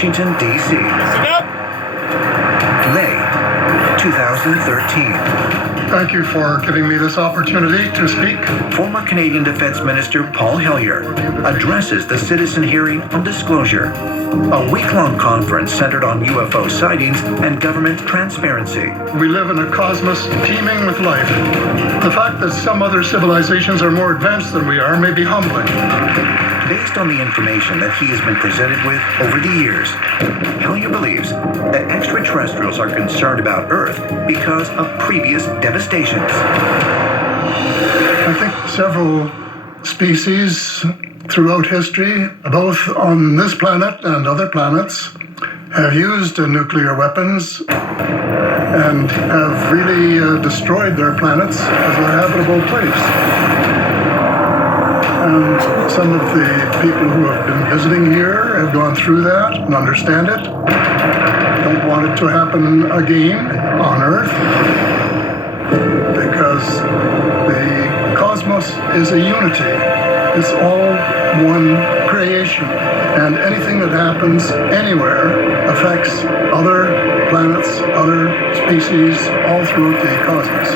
Washington, D.C. Listen up. May 2013. Thank you for giving me this opportunity to speak. Former Canadian Defense Minister Paul Hellyer addresses the citizen hearing on disclosure, a week-long conference centered on UFO sightings and government transparency. We live in a cosmos teeming with life. The fact that some other civilizations are more advanced than we are may be humbling. Based on the information that he has been presented with over the years, Hellyer believes that extraterrestrials are concerned about Earth because of previous devastations. I think several species throughout history, both on this planet and other planets, have used nuclear weapons and have really destroyed their planets as a habitable place. And some of the people who have been visiting here have gone through that and understand it. Don't want it to happen again on Earth because the cosmos is a unity. It's all one creation, and anything that happens anywhere affects other planets, other species, all throughout the cosmos.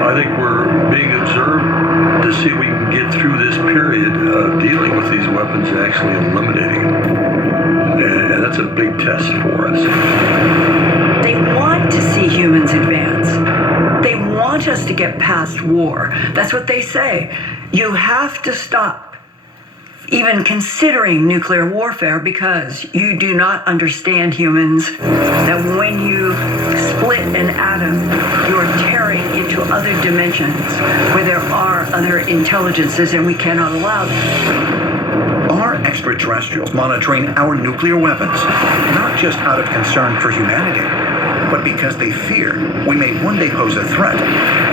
I think we're being observed to see if we can get through this period of dealing with these weapons and actually eliminating them. And that's a big test for us. They want to see humans advance. They want us to get past war. That's what they say. You have to stop even considering nuclear warfare because you do not understand, humans, that when you split an atom, you're tearing into other dimensions where there are other intelligences, and we cannot allow them. Are extraterrestrials monitoring our nuclear weapons, not just out of concern for humanity, but because they fear we may one day pose a threat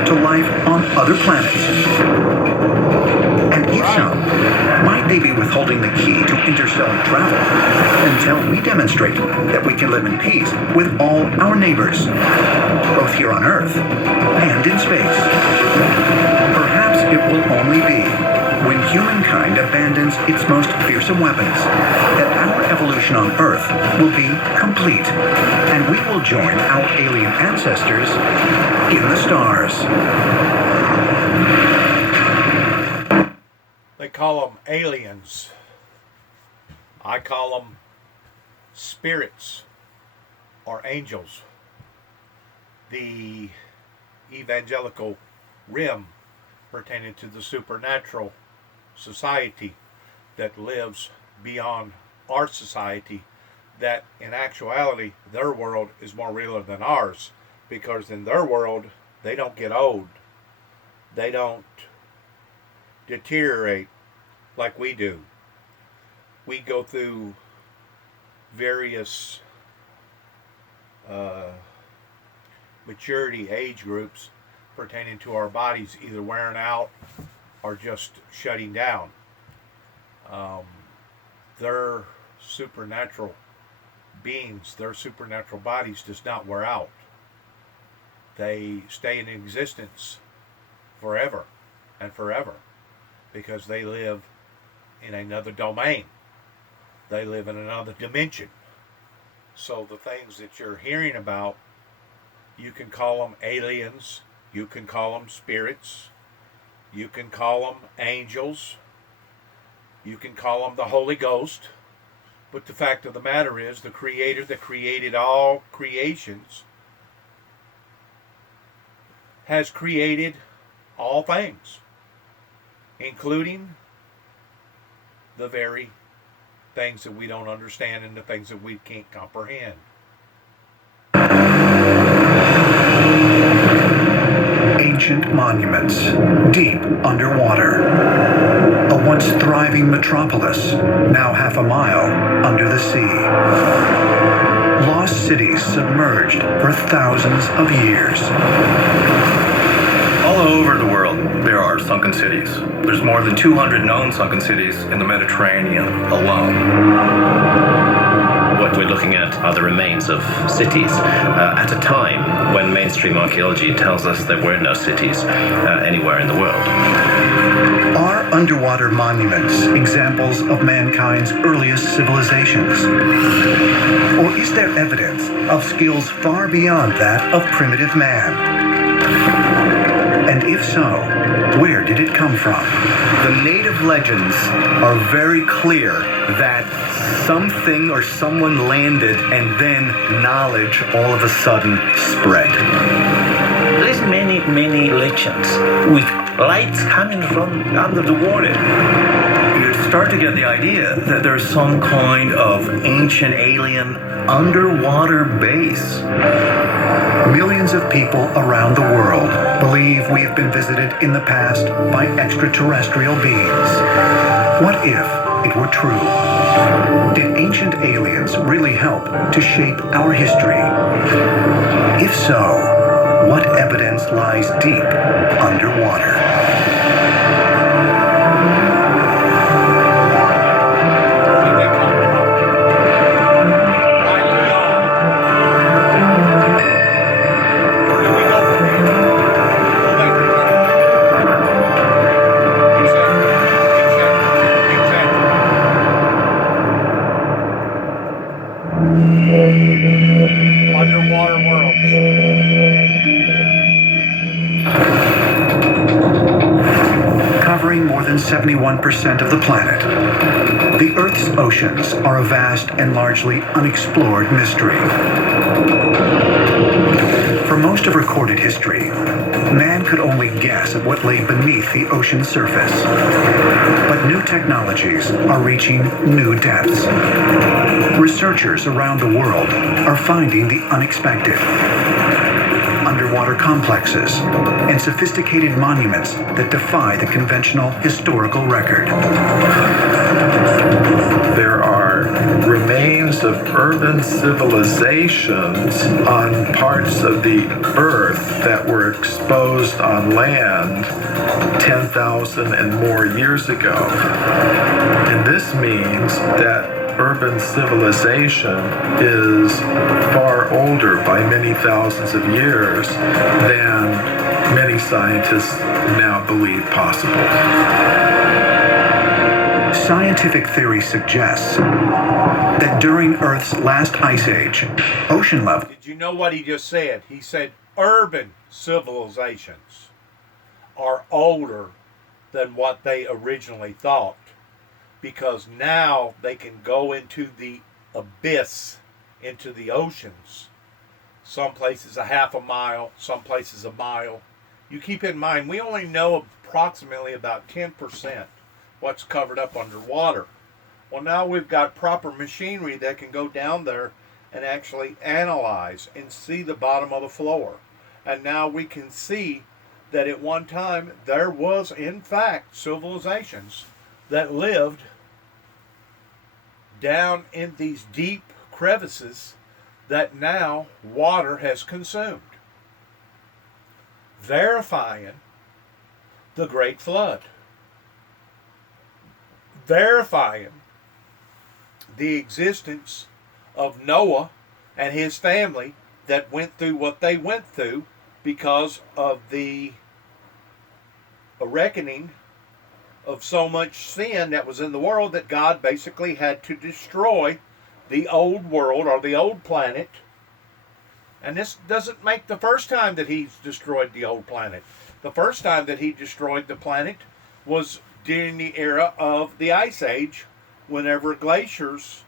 to life on other planets? And if so, might they be withholding the key to interstellar travel until we demonstrate that we can live in peace with all our neighbors, both here on Earth and in space? Perhaps it will only be when humankind abandons its most fearsome weapons that our evolution on Earth will be complete, and we will join our alien ancestors in the stars. They call them aliens. I call them spirits or angels. The evangelical rim pertaining to the supernatural society that lives beyond our society, that in actuality their world is more realer than ours, because in their world they don't get old, they don't deteriorate like we do. We go through various maturity age groups pertaining to our bodies, either wearing out or just shutting down. Their supernatural beings, their supernatural bodies does not wear out. They stay in existence forever and forever because they live in another domain. They live in another dimension. So the things that you're hearing about, you can call them aliens, you can call them spirits, you can call them angels, you can call them the Holy Ghost. But the fact of the matter is, the Creator that created all creations has created all things, including the very things that we don't understand and the things that we can't comprehend. Ancient monuments, deep underwater. A once thriving metropolis, now half a mile under the sea. Lost cities submerged for thousands of years. All over the world, there are sunken cities. There's more than 200 known sunken cities in the Mediterranean alone. What we're looking at are the remains of cities at a time when mainstream archaeology tells us there were no cities anywhere in the world. Are underwater monuments examples of mankind's earliest civilizations? Or is there evidence of skills far beyond that of primitive man? And if so, where did it come from? The native legends are very clear that something or someone landed and then knowledge all of a sudden spread. There's many legends with lights coming from under the water. You start to get the idea that there's some kind of ancient alien underwater base. Millions of people around the world believe we have been visited in the past by extraterrestrial beings. What if it were true? Did ancient aliens really help to shape our history? If so, what evidence lies deep underwater? Underwater worlds. Covering more than 71% of the planet, the Earth's oceans are a vast and largely unexplored mystery. For most of recorded history, man could only guess at what lay beneath the ocean surface. But new technologies are reaching new depths. Researchers around the world are finding the unexpected. Underwater complexes and sophisticated monuments that defy the conventional historical record. There are remains of urban civilizations on parts of the earth that were exposed on land 10,000 and more years ago. And this means that urban civilization is far older by many thousands of years than many scientists now believe possible. Scientific theory suggests that during Earth's last ice age, ocean level... Did you know what he just said? He said urban civilizations are older than what they originally thought, because now they can go into the abyss, into the oceans. Some places a half a mile, some places a mile. You keep in mind, we only know approximately about 10% what's covered up underwater. Well, now we've got proper machinery that can go down there and actually analyze and see the bottom of the floor. And now we can see that at one time there was, in fact, civilizations that lived down in these deep crevices that now water has consumed, verifying the Great Flood, verifying the existence of Noah and his family that went through what they went through because of the reckoning of so much sin that was in the world that God basically had to destroy the old world or the old planet. And this doesn't make the first time that he's destroyed the old planet. The first time that he destroyed the planet was during the era of the Ice Age, whenever glaciers,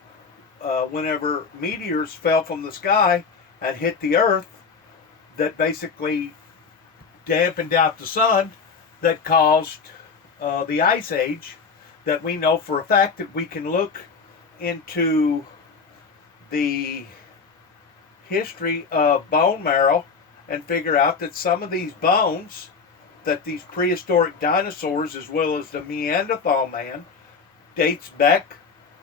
whenever meteors fell from the sky and hit the earth, that basically dampened out the sun, that caused the Ice Age, that we know for a fact that we can look into the history of bone marrow and figure out that some of these bones, that these prehistoric dinosaurs as well as the Neanderthal man, dates back,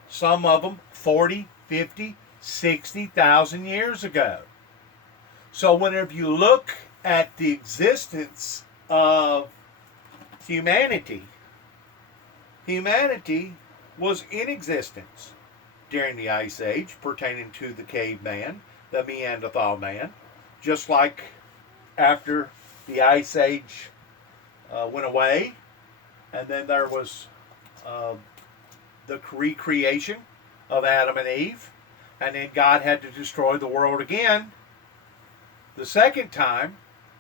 some of them 40, 50, 60,000 years ago. So whenever you look at the existence of humanity was in existence during the Ice Age pertaining to the caveman, the Neanderthal man, just like after the Ice Age went away, and then there was the recreation of Adam and Eve, and then God had to destroy the world again the second time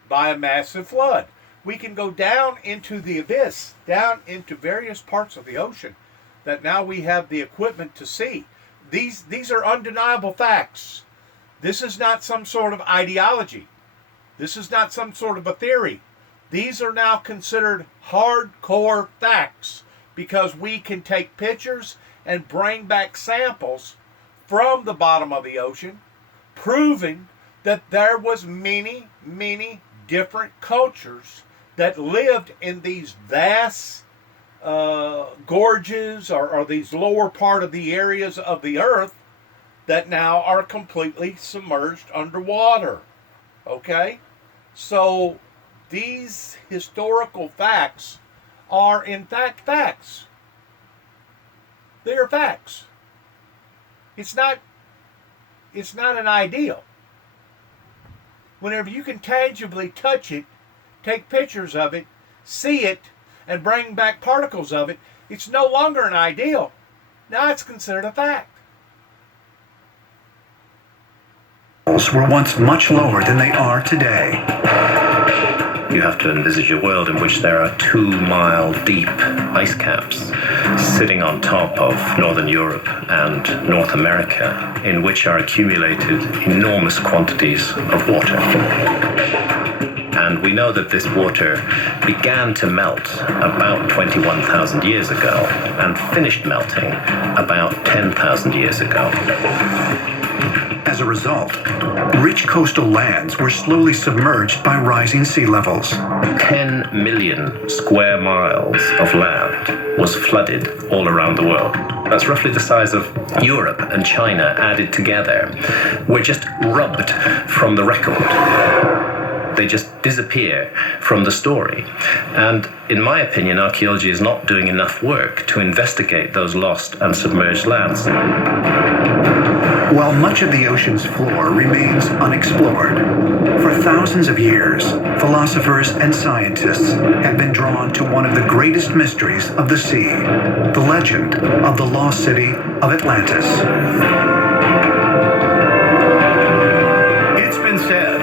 by a massive flood. We can go down into the abyss, down into various parts of the ocean that now we have the equipment to see. These are undeniable facts. This is not some sort of ideology. This is not some sort of a theory. These are now considered hardcore facts because we can take pictures and bring back samples from the bottom of the ocean, proving that there was many, many different cultures that lived in these vast gorges or these lower part of the areas of the earth that now are completely submerged underwater. Okay? So these historical facts are in fact facts. They are facts. It's not an ideal. Whenever you can tangibly touch it, take pictures of it, see it, and bring back particles of it, it's no longer an ideal. Now it's considered a fact. Were once much lower than they are today. You have to envisage a world in which there are 2-mile deep ice caps sitting on top of Northern Europe and North America, in which are accumulated enormous quantities of water. And we know that this water began to melt about 21,000 years ago and finished melting about 10,000 years ago. As a result, rich coastal lands were slowly submerged by rising sea levels. 10 million square miles of land was flooded all around the world. That's roughly the size of Europe and China added together. We're just rubbed from the record. They just disappear from the story. And in my opinion, archaeology is not doing enough work to investigate those lost and submerged lands. While much of the ocean's floor remains unexplored, for thousands of years, philosophers and scientists have been drawn to one of the greatest mysteries of the sea, the legend of the lost city of Atlantis. It's been said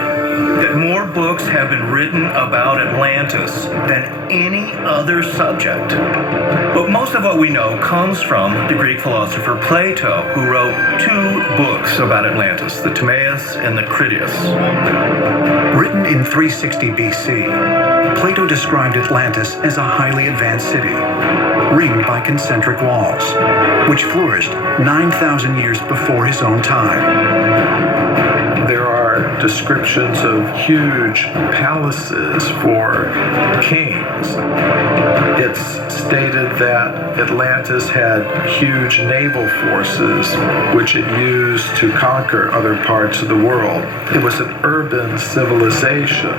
that more books have been written about Atlantis than any other subject. But most of what we know comes from the Greek philosopher Plato, who wrote 2 books about Atlantis, the Timaeus and the Critias. Written in 360 BC, Plato described Atlantis as a highly advanced city, ringed by concentric walls, which flourished 9,000 years before his own time. There are descriptions of huge palaces for kings. It's stated that Atlantis had huge naval forces which it used to conquer other parts of the world. It was an urban civilization.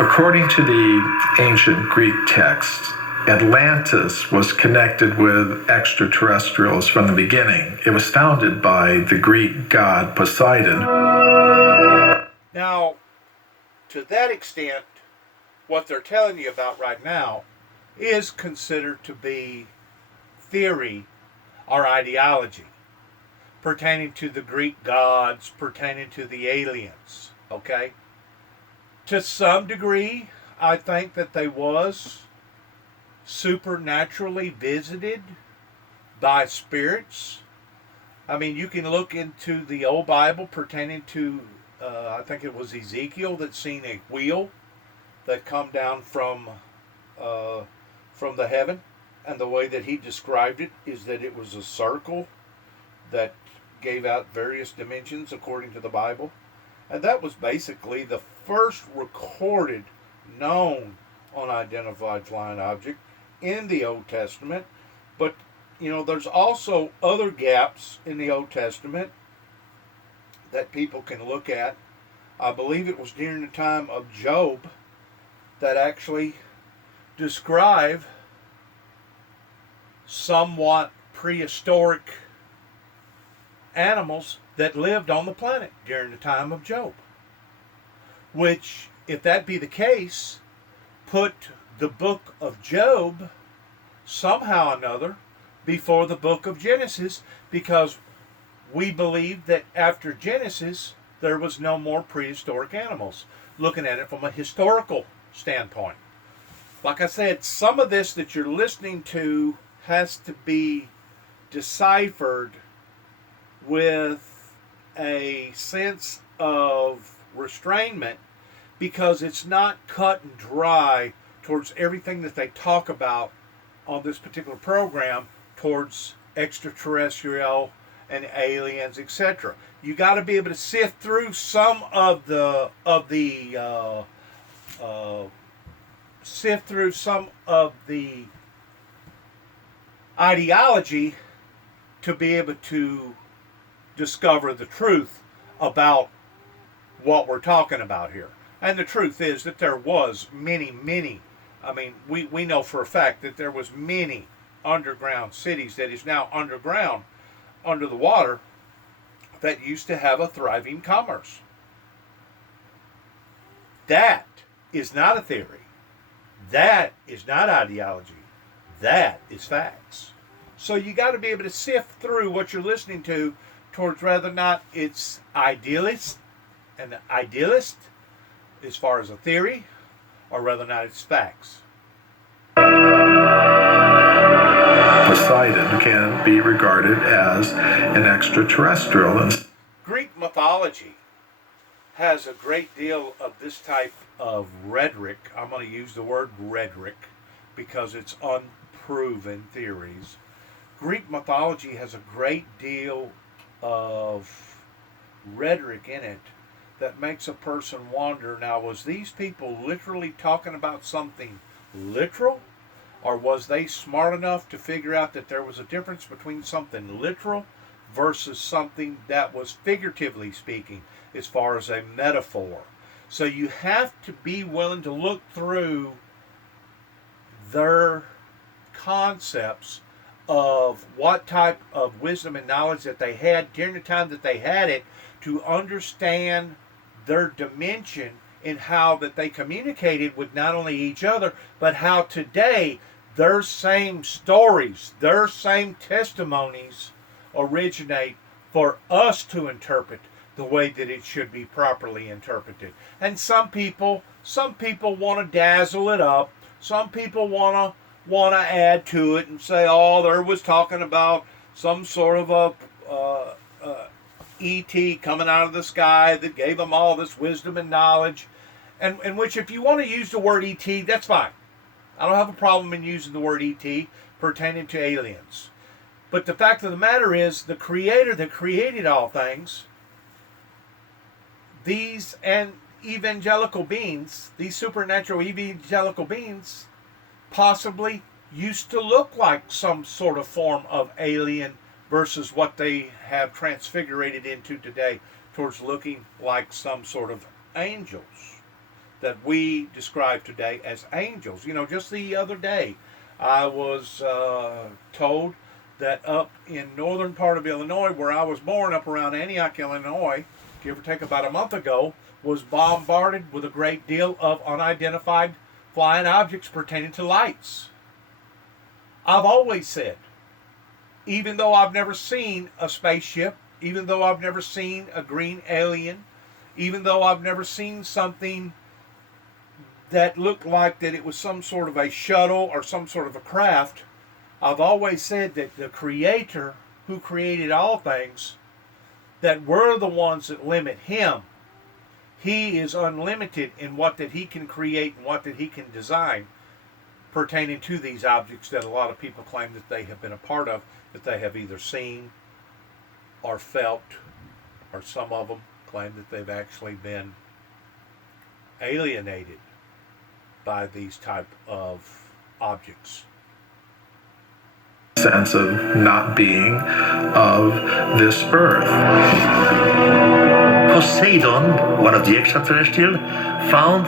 According to the ancient Greek texts, Atlantis was connected with extraterrestrials from the beginning. It was founded by the Greek god Poseidon. Now, to that extent, what they're telling you about right now is considered to be theory or ideology pertaining to the Greek gods, pertaining to the aliens, okay? To some degree, I think that they was supernaturally visited by spirits. I mean, you can look into the old Bible pertaining to, I think it was Ezekiel that seen a wheel that come down from the heaven, and the way that he described it is that it was a circle that gave out various dimensions according to the Bible, and that was basically the first recorded known unidentified flying object in the Old Testament. But you know, there's also other gaps in the Old Testament that people can look at. I believe it was during the time of Job that actually describe somewhat prehistoric animals that lived on the planet during the time of Job. Which, if that be the case, put the book of Job somehow or another before the book of Genesis, because we believe that after Genesis there was no more prehistoric animals, looking at it from a historical standpoint. Like I said, some of this that you're listening to has to be deciphered with a sense of restrainment, because it's not cut and dry towards everything that they talk about on this particular program towards extraterrestrial and aliens, etc. You got to be able to sift through some of the ideology to be able to discover the truth about what we're talking about here. And the truth is that there was many, I mean, we know for a fact that there was many underground cities that is now underground, under the water, that used to have a thriving commerce. That is not a theory. That is not ideology. That is facts. So you got to be able to sift through what you're listening to towards whether or not it's idealist as far as a theory, or whether or not it's facts. Poseidon can be regarded as an extraterrestrial. Greek mythology has a great deal of this type of rhetoric. I'm going to use the word rhetoric because it's unproven theories. Greek mythology has a great deal of rhetoric in it that makes a person wonder, now, was these people literally talking about something literal? Or was they smart enough to figure out that there was a difference between something literal versus something that was figuratively speaking, as far as a metaphor? So you have to be willing to look through their concepts of what type of wisdom and knowledge that they had during the time that they had it, to understand their dimension in how that they communicated with not only each other, but how today their same stories, their same testimonies originate for us to interpret the way that it should be properly interpreted. And some people want to dazzle it up. Some people want to add to it and say, oh, there was talking about some sort of a E.T. coming out of the sky that gave them all this wisdom and knowledge. And which, if you want to use the word E.T., that's fine. I don't have a problem in using the word E.T. pertaining to aliens. But the fact of the matter is, the Creator that created all things, these and evangelical beings, these supernatural evangelical beings, possibly used to look like some sort of form of alien versus what they have transfigurated into today towards looking like some sort of angels that we describe today as angels. You know, just the other day I was told that up in northern part of Illinois, where I was born, up around Antioch, Illinois, give or take about a month ago, was bombarded with a great deal of unidentified flying objects pertaining to lights. I've always said, even though I've never seen a spaceship, even though I've never seen a green alien, even though I've never seen something that looked like that it was some sort of a shuttle or some sort of a craft, I've always said that the Creator who created all things, that we're the ones that limit Him. He is unlimited in what that He can create and what that He can design pertaining to these objects that a lot of people claim that they have been a part of, that they have either seen or felt, or some of them claim that they've actually been alienated by these type of objects. Sense of not being of this earth. Poseidon, one of the extraterrestrials, found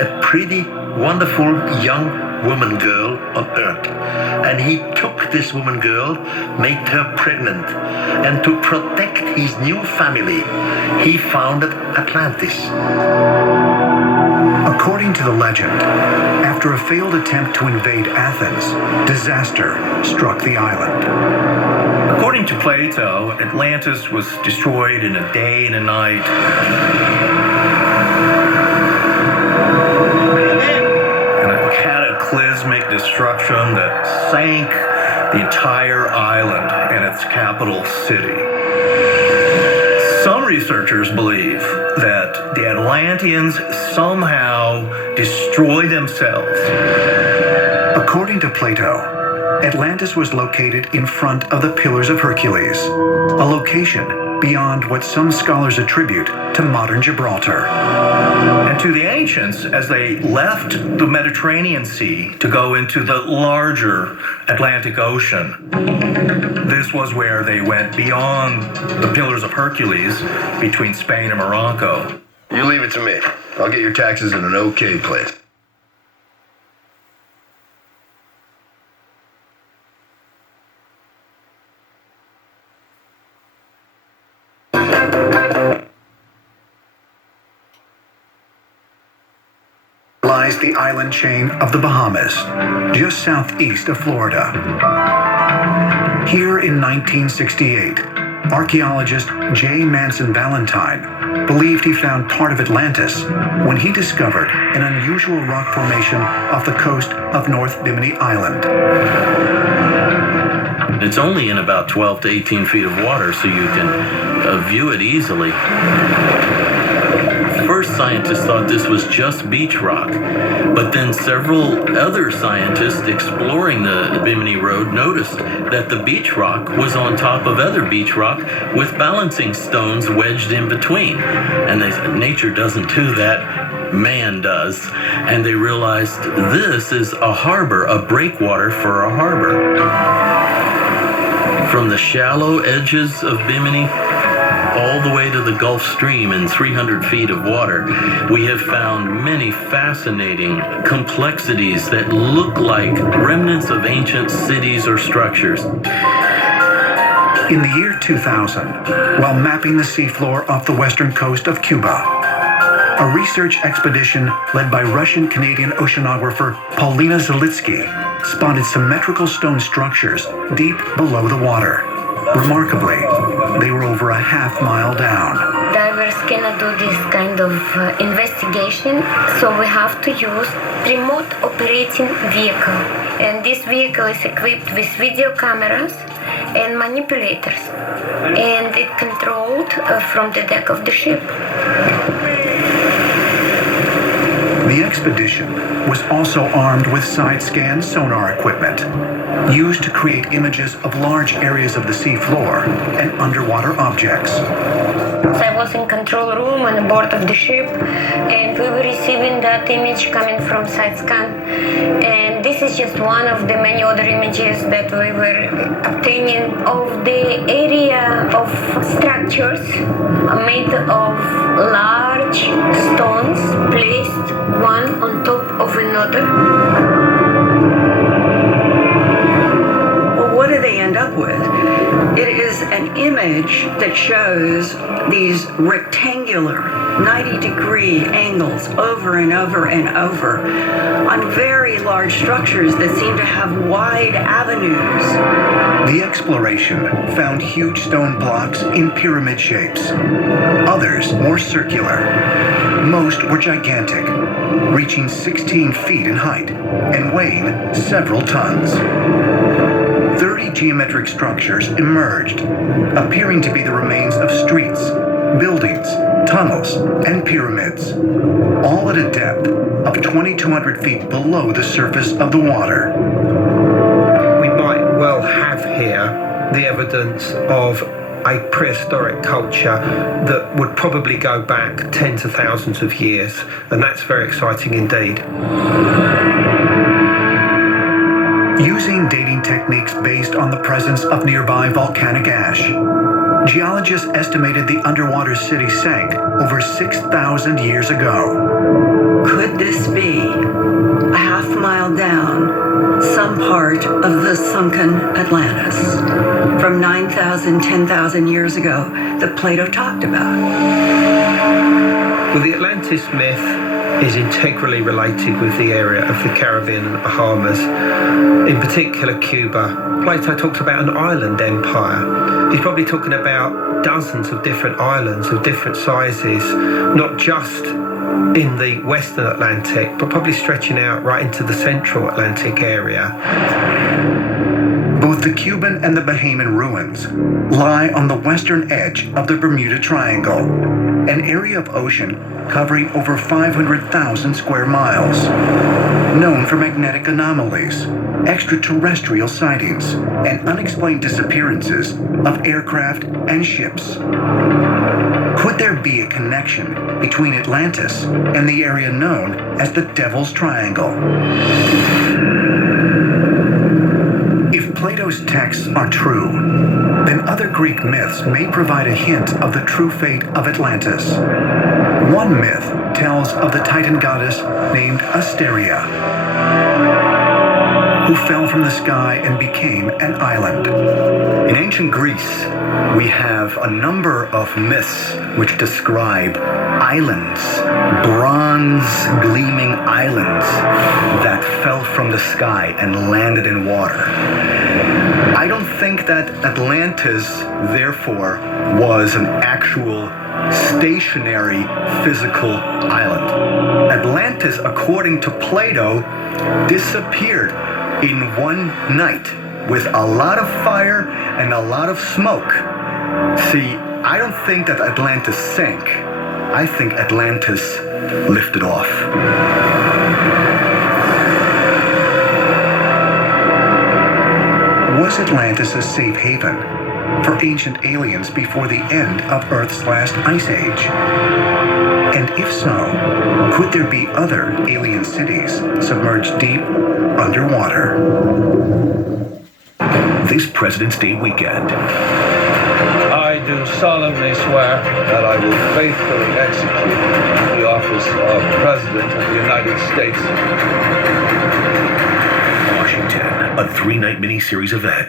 a pretty wonderful young woman girl on Earth. And he took this woman girl, made her pregnant, and to protect his new family, he founded Atlantis. According to the legend, after a failed attempt to invade Athens, disaster struck the island. According to Plato, Atlantis was destroyed in a day and a night. And a cataclysmic destruction that sank the entire island and its capital city. Some researchers believe that the Atlanteans somehow destroyed themselves. According to Plato, Atlantis was located in front of the Pillars of Hercules, a location beyond what some scholars attribute to modern Gibraltar. And to the ancients, as they left the Mediterranean Sea to go into the larger Atlantic Ocean, this was where they went beyond the Pillars of Hercules between Spain and Morocco. You leave it to me. I'll get your taxes in an okay place. Lies the island chain of the Bahamas, just southeast of Florida. Here in 1968, archaeologist J. Manson Valentine believed he found part of Atlantis when he discovered an unusual rock formation off the coast of North Bimini Island. It's only in about 12 to 18 feet of water, so you can view it easily. First, scientists thought this was just beach rock, but then several other scientists exploring the Bimini Road noticed that the beach rock was on top of other beach rock with balancing stones wedged in between. And they said, nature doesn't do that, man does. And they realized this is a harbor, a breakwater for a harbor. From the shallow edges of Bimini all the way to the Gulf Stream in 300 feet of water, we have found many fascinating complexities that look like remnants of ancient cities or structures. In the year 2000, while mapping the seafloor off the western coast of Cuba, a research expedition led by Russian-Canadian oceanographer Paulina Zalitsky spotted symmetrical stone structures deep below the water. Remarkably, they were over a half-mile down. Divers cannot do this kind of investigation, so we have to use remote operating vehicle. And this vehicle is equipped with video cameras and manipulators, and it controlled from the deck of the ship. The expedition was also armed with side-scan sonar equipment, used to create images of large areas of the seafloor and underwater objects. I was in control room on board of the ship, and we were receiving that image coming from side scan. And this is just one of the many other images that we were obtaining of the area of structures made of large stones placed one on top of another. Well, what do they end up with? It is an image that shows these rectangular 90-degree angles over and over and over on very large structures that seem to have wide avenues. The exploration found huge stone blocks in pyramid shapes. Others more circular. Most were gigantic, reaching 16 feet in height and weighing several tons. 30 geometric structures emerged, appearing to be the remains of streets, buildings, tunnels, and pyramids, all at a depth of 2,200 feet below the surface of the water. We might well have here the evidence of a prehistoric culture that would probably go back tens of thousands of years, and that's very exciting indeed. Using dating techniques based on the presence of nearby volcanic ash, Geologists estimated the underwater city sank over 6,000 years ago. Could this be a half-mile down some part of the sunken Atlantis from 9,000, 10,000 years ago that Plato talked about? Well, the Atlantis myth is integrally related with the area of the Caribbean and the Bahamas, in particular Cuba. Plato talks about an island empire. He's probably talking about dozens of different islands of different sizes, not just in the Western Atlantic, but probably stretching out right into the Central Atlantic area. Both the Cuban and the Bahamian ruins lie on the western edge of the Bermuda Triangle, an area of ocean covering over 500,000 square miles, known for magnetic anomalies, extraterrestrial sightings, and unexplained disappearances of aircraft and ships. Could there be a connection between Atlantis and the area known as the Devil's Triangle? If Plato's texts are true, then other Greek myths may provide a hint of the true fate of Atlantis. One myth tells of the Titan goddess named Asteria, who fell from the sky and became an island. In ancient Greece, we have a number of myths which describe islands, bronze gleaming islands that fell from the sky and landed in water. I don't think that Atlantis, therefore, was an actual stationary physical island. Atlantis, according to Plato, disappeared in one night with a lot of fire and a lot of smoke. See, I don't think that Atlantis sank. I think Atlantis lifted off. Was Atlantis a safe haven for ancient aliens before the end of Earth's last ice age? And if so, could there be other alien cities submerged deep underwater? This President's Day weekend. I do solemnly swear that I will faithfully execute the office of President of the United States. Washington, a 3-night miniseries event.